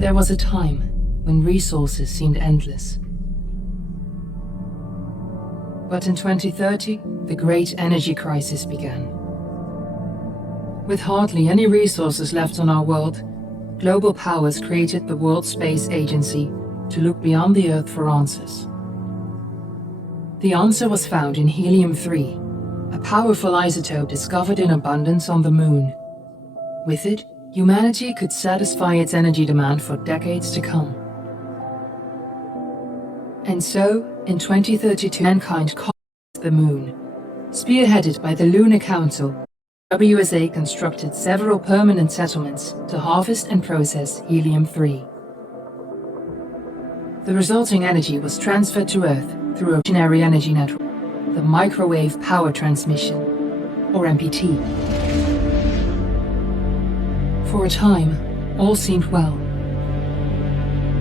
There was a time when resources seemed endless. But in 2030, the great energy crisis began. With hardly any resources left on our world, global powers created the World Space Agency to look beyond the Earth for answers. The answer was found in helium-3, a powerful isotope discovered in abundance on the Moon. With it, humanity could satisfy its energy demand for decades to come. And so, in 2032, mankind conquered the Moon. Spearheaded by the Lunar Council, WSA constructed several permanent settlements to harvest and process helium-3. The resulting energy was transferred to Earth through a stationary energy network, the Microwave Power Transmission, or MPT. For a time, all seemed well.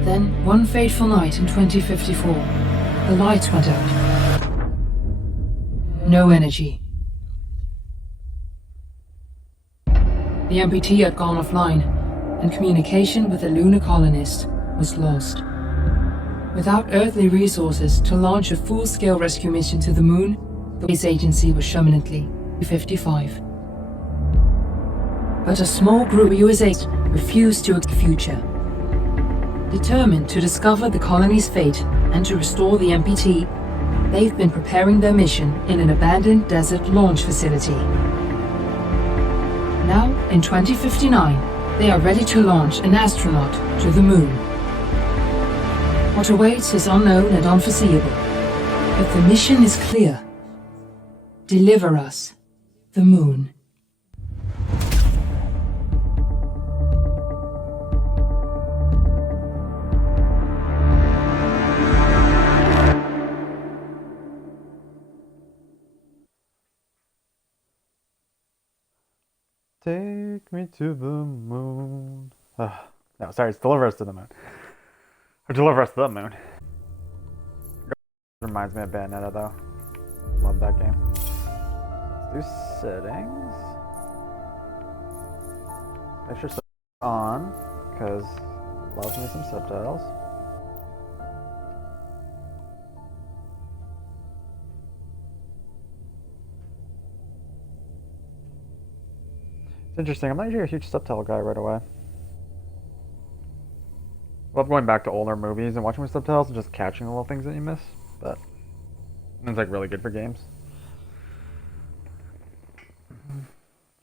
Then, one fateful night in 2054, the lights went out. No energy. The MPT had gone offline, and communication with the lunar colonist was lost. Without earthly resources to launch a full-scale rescue mission to the Moon, the space agency was permanently 55. But a small group of USA refused to accept the future. Determined to discover the colony's fate and to restore the MPT, they've been preparing their mission in an abandoned desert launch facility. Now, in 2059, they are ready to launch an astronaut to the Moon. What awaits is unknown and unforeseeable, but the mission is clear. Deliver us the Moon. Take me to the moon. No, sorry, it's deliver us to the moon. Or deliver us to the moon. Reminds me of Bayonetta though. Love that game. Let's do settings. Make sure on, because love me some subtitles. It's interesting, I'm not usually a huge subtitle guy right away. I love going back to older movies and watching with subtitles and just catching the little things that you miss, but it's like really good for games.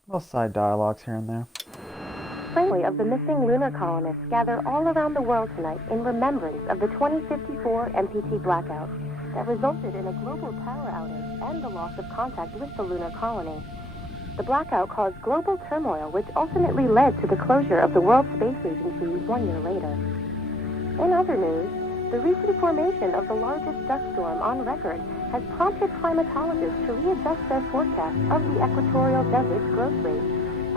Little side dialogues here and there. Family of the missing lunar colonists gather all around the world tonight in remembrance of the 2054 MPT blackout that resulted in a global power outage and the loss of contact with the lunar colony. The blackout caused global turmoil, which ultimately led to the closure of the World Space Agency 1 year later. In other news, the recent formation of the largest dust storm on record has prompted climatologists to readjust their forecast of the equatorial desert's growth rate.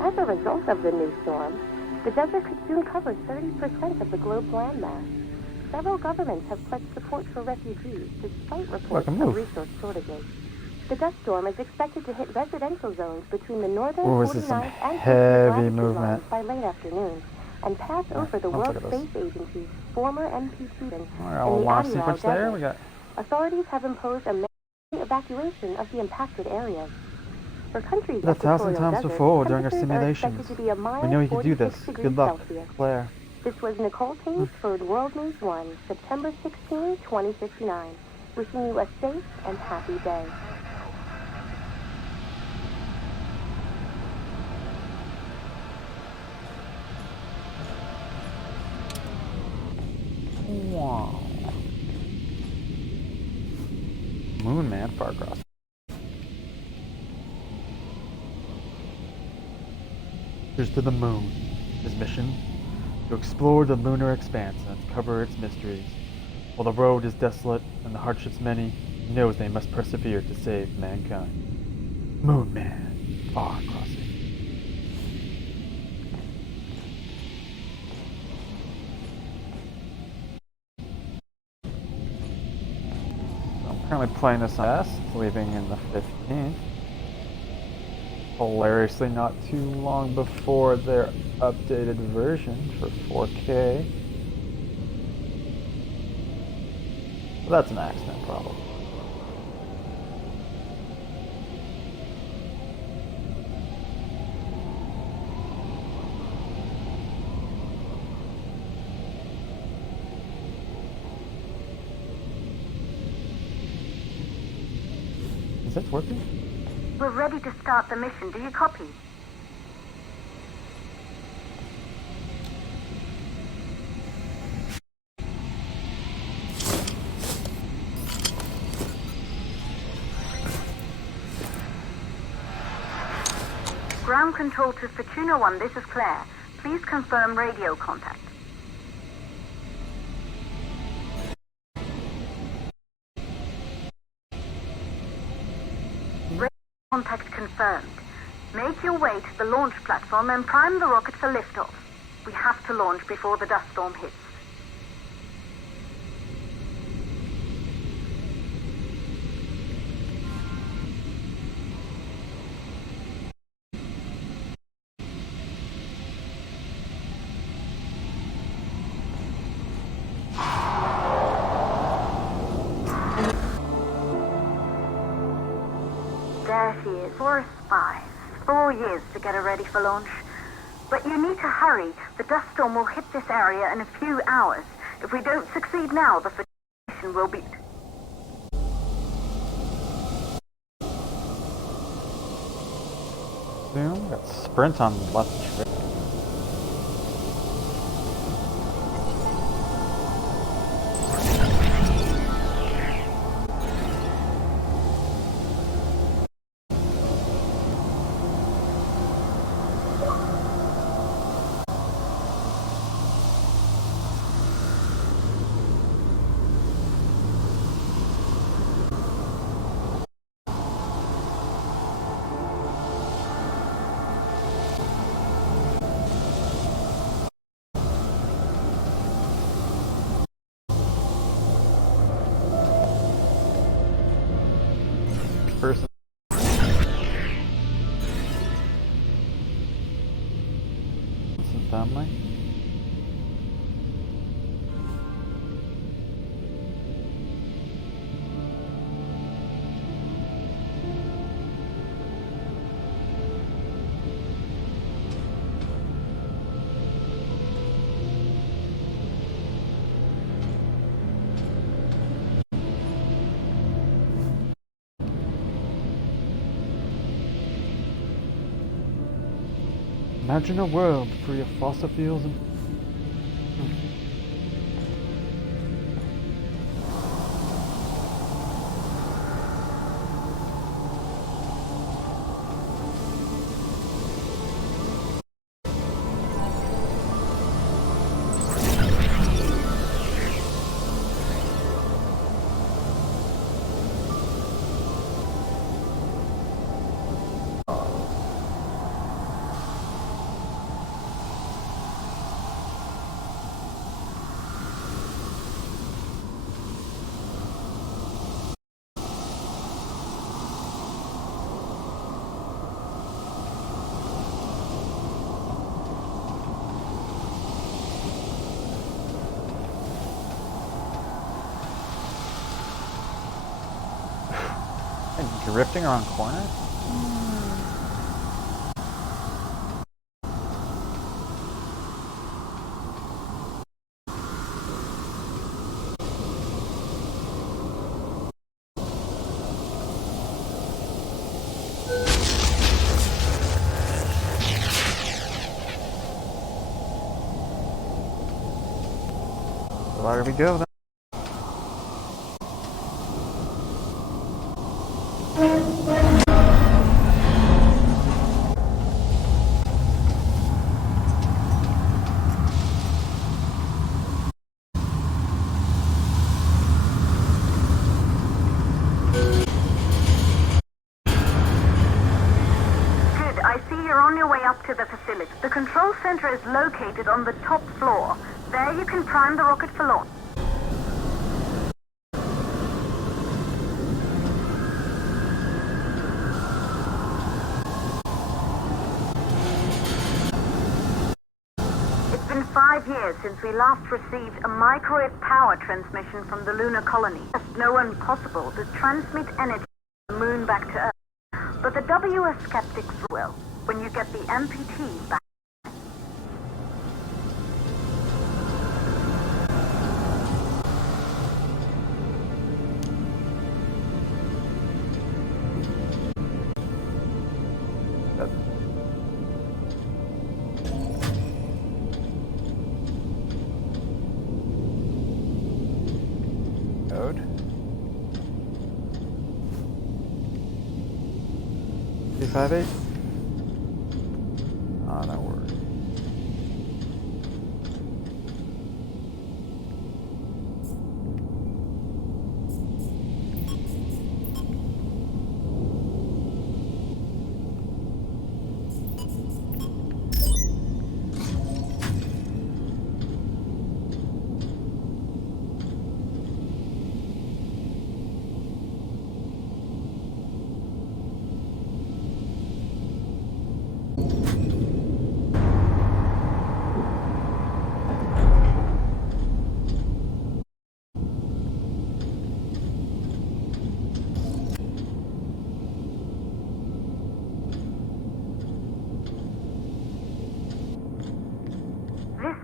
As a result of the new storm, the desert could soon cover 30% of the globe's landmass. Several governments have pledged support for refugees, despite reports of resource shortages. The dust storm is expected to hit residential zones between the northern 49th and 50th lines by late afternoon, and pass over the World Space Agency's former MPT in the Adirondack Desert. Authorities have imposed a mandatory evacuation of the impacted areas. For countries That's 1,000 times before during our simulations. We know you can do this. Good luck, Claire. This was Nicole Payne for World News 1, September 16, 2059. Wishing you a safe and happy day. Wow. Moon Man far across. Here's to the moon. His mission? To explore the lunar expanse and uncover its mysteries. While the road is desolate and the hardships many, he knows they must persevere to save mankind. Moon Man, far crossing. I'm currently playing this on S, leaving in the 15th. Hilariously not too long before their updated version for 4K. That's an accident, probably. Is this working? We're ready to start the mission. Do you copy? Ground control to Fortuna 1, this is Claire. Please confirm radio contact. Radio contact confirmed. Make your way to the launch platform and prime the rocket for liftoff. We have to launch before the dust storm hits. There she is. For a spy. 4 years to get her ready for launch. But you need to hurry. The dust storm will hit this area in a few hours. If we don't succeed now, the mission will be... Zoom. Got sprint on left trip. Person. Some family. Imagine a world free of fossil fuels and... drifting around corners? So there we go then. To the facility. The control center is located on the top floor. There you can prime the rocket for launch. It's been 5 years years since we last received a microwave power transmission from the lunar colony. It's no one possible to transmit energy from the moon back to Earth. But the WS skeptics will, when you get the MPT back. Code. 358. Ah, that works.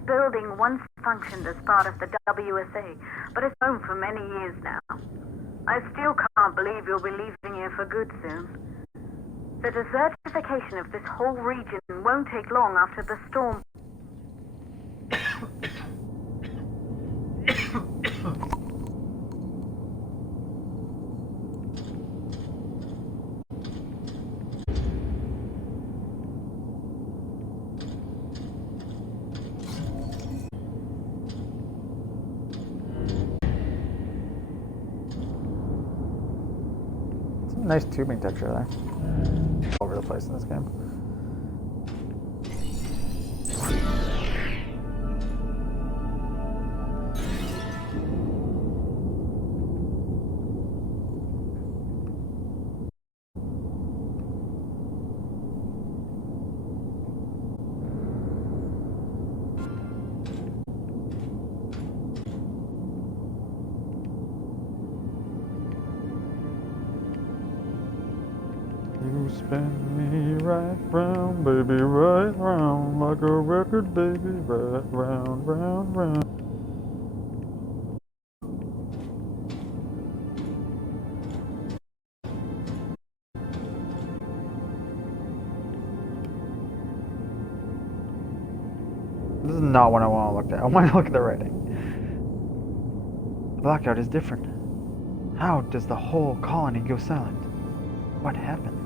Building once functioned as part of the WSA, but it's home for many years now. I still can't believe you'll be leaving here for good soon. The desertification of this whole region won't take long after the storm. Nice tubing texture there. All over the place in this game. You spin me right round, baby, right round, like a record, baby, right round, round, round. This is not what I want to look at. I want to look at the writing. The blackout is different. How does the whole colony go silent? What happened there?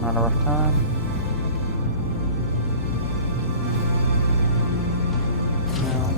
Not a rough time. No.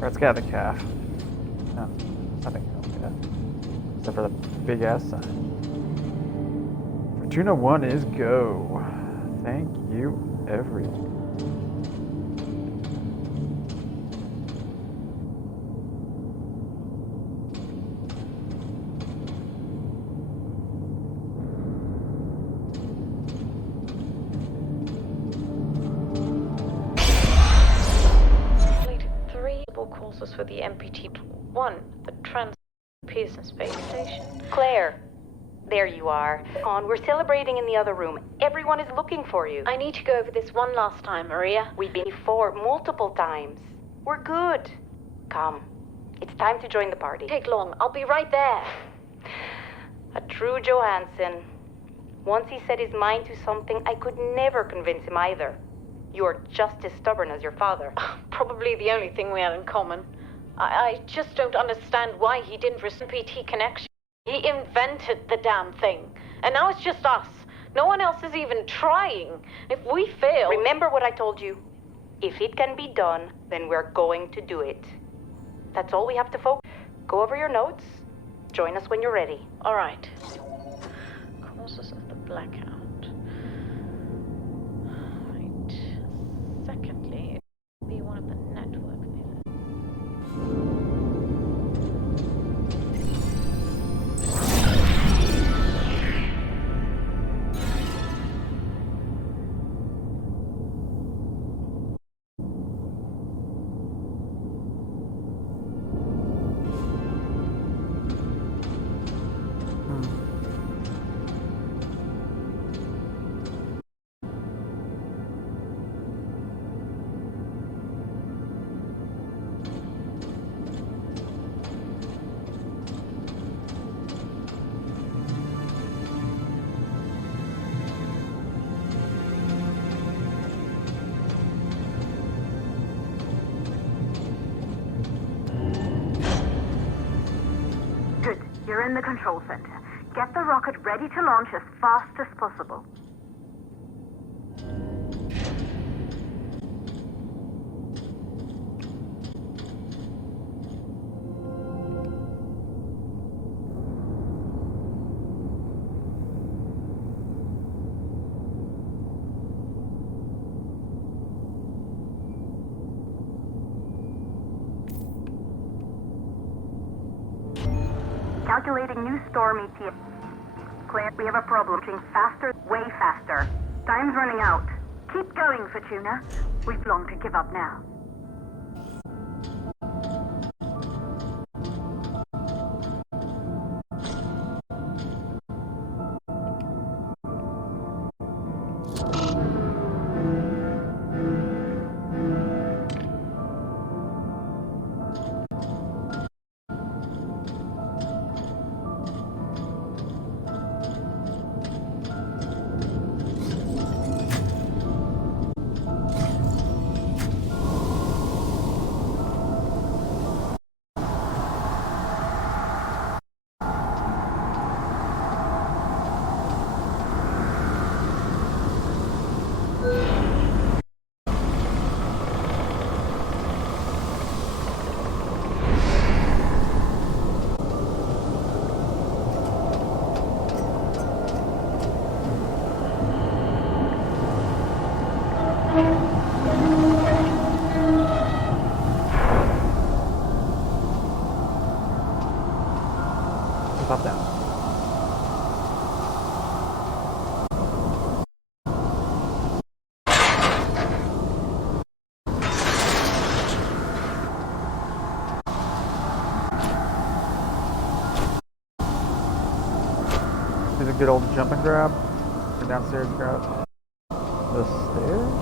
Or it's got the calf. No, nothing else calf. Except for the big ass sign. Fortuna 1 is go. Thank you, everyone. Courses for the MPT-1, the Trans-Pearson Space Station. Claire, there you are. We're celebrating in the other room. Everyone is looking for you. I need to go over this one last time, Maria. We've been before multiple times. We're good. Come. It's time to join the party. Take long. I'll be right there. A true Johansson. Once he set his mind to something, I could never convince him either. You're just as stubborn as your father. Probably the only thing we had in common. I just don't understand why he didn't receive PT connection. He invented the damn thing. And now it's just us. No one else is even trying. If we fail... Remember what I told you. If it can be done, then we're going to do it. That's all we have to focus. Go over your notes. Join us when you're ready. All right. Causes of the blackout. Secondly, it will be one of the network pillars. You're in the control center. Get the rocket ready to launch as fast as possible. Calculating new storm ETA. Claire, we have a problem. Faster, way faster. Time's running out. Keep going, Fortuna. We've long to give up now. Top down. Do the good old jump and grab. Go downstairs, grab the stairs.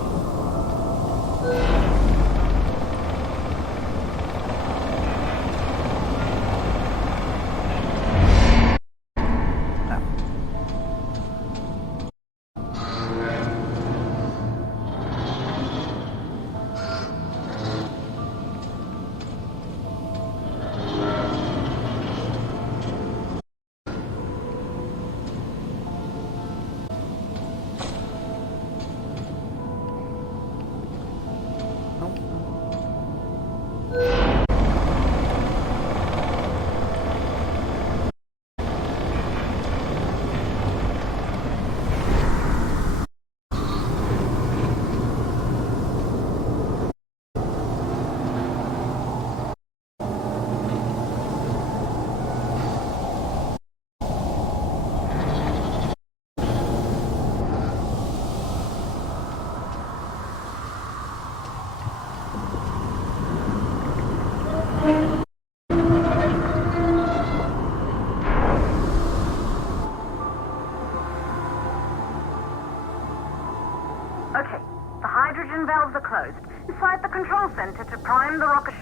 Prime the rocket.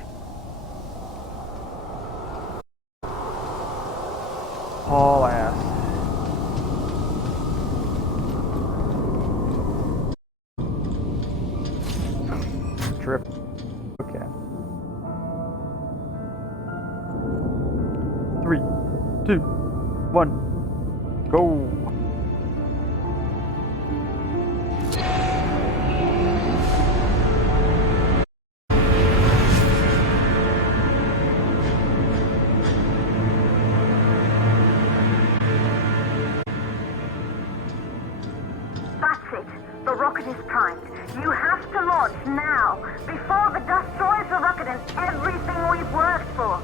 Haul ass. Trip. Okay. 3, 2, 1, go. That's it. The rocket is primed. You have to launch now, before the dust destroys the rocket and everything we've worked for.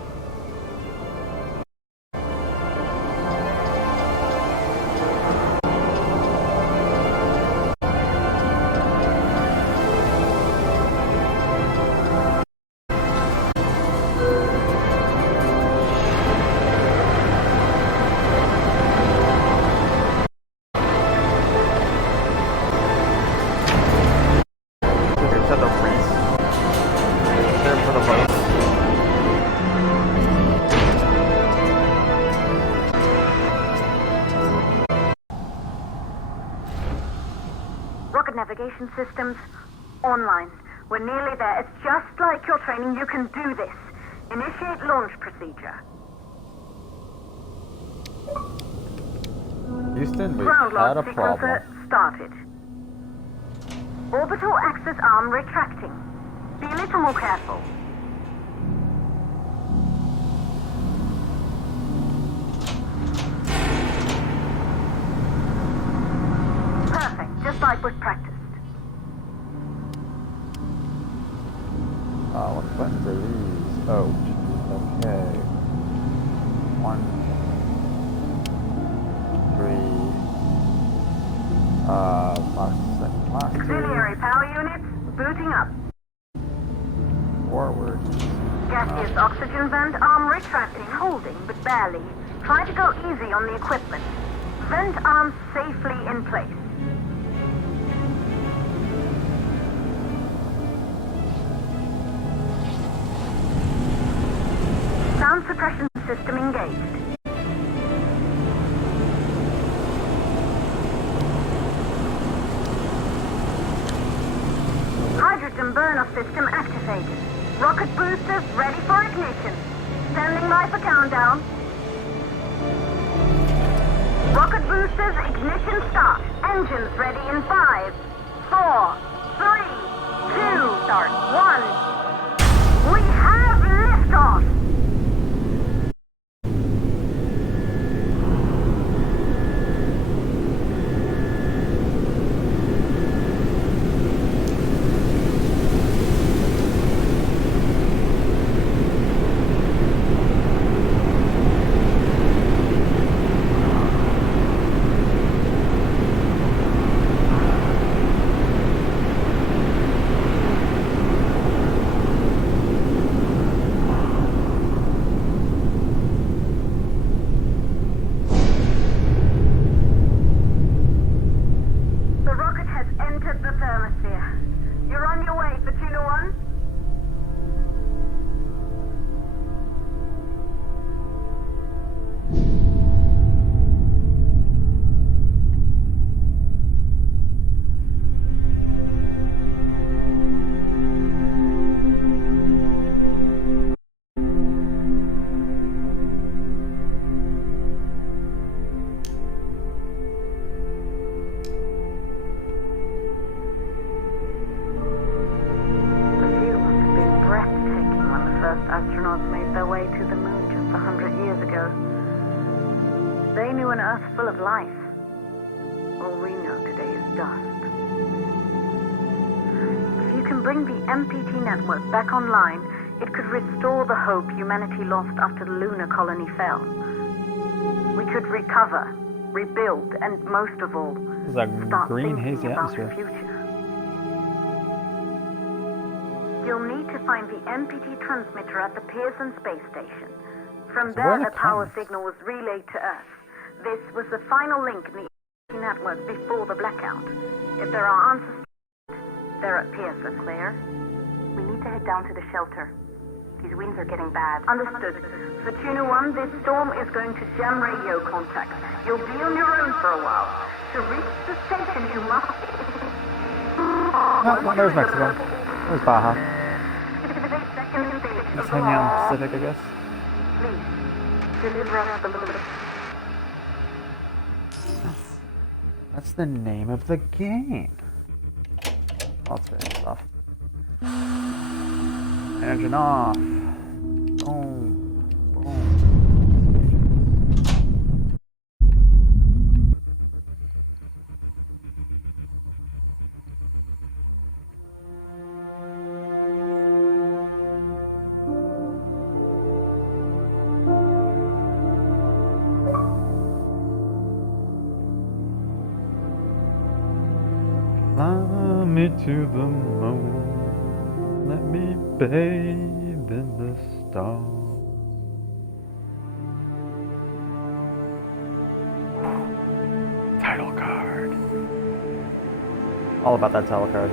To the race. There for the vote. Rocket navigation systems online. We're nearly there. It's just like your training. You can do this. Initiate launch procedure. Houston, we've Ground had a launch problem. sequencer started. Orbital axis arm retracting. Be a little more careful. Perfect, just like we've practiced. What buttons are these? Oh, okay. 1, 3, Auxiliary power units booting up. forward. Gaseous oxygen vent arm retracting, holding but barely. Try to go easy on the equipment. Vent arm safely in place. Sound suppression system engaged. Hydrogen burn-off system activated. Rocket boosters ready for ignition. Standing by for countdown. Rocket boosters ignition start. Engines ready in 5, 4, 3, 2, start, 1. We have liftoff! The rocket has entered the thermosphere. You're on your way, Fortuna 1. The view must have been breathtaking when the first astronauts made their way to the moon just 100 years ago. They knew an Earth full of life. All we know today is dust. If you can bring the MPT network back online, it could restore the hope humanity lost after the lunar colony fell. We could recover, rebuild, and most of all, This is a start green, thinking hazy about atmosphere. the future. You'll need to find the MPT transmitter at the Pearson space station. From So where are there, the the power planets? signal was relayed to Earth. This was the final link in the MPT network before the blackout. If there are answers, they're at Pearson. Clear? We need need to head down to the shelter. These winds are getting bad. Understood. Fortuna 1, this storm is going to jam radio contact. You'll be on your own for a while. To reach the station, you must... Oh, there's Mexico. There's Baja. Let's hang out in the Pacific, I guess. Please, deliver us the balloon. That's the name of the game. Oh, let's finish this off. Engine off. Boom. Boom. Fly me to the moon. Let me bathe in the stars. Title card. All about that title card.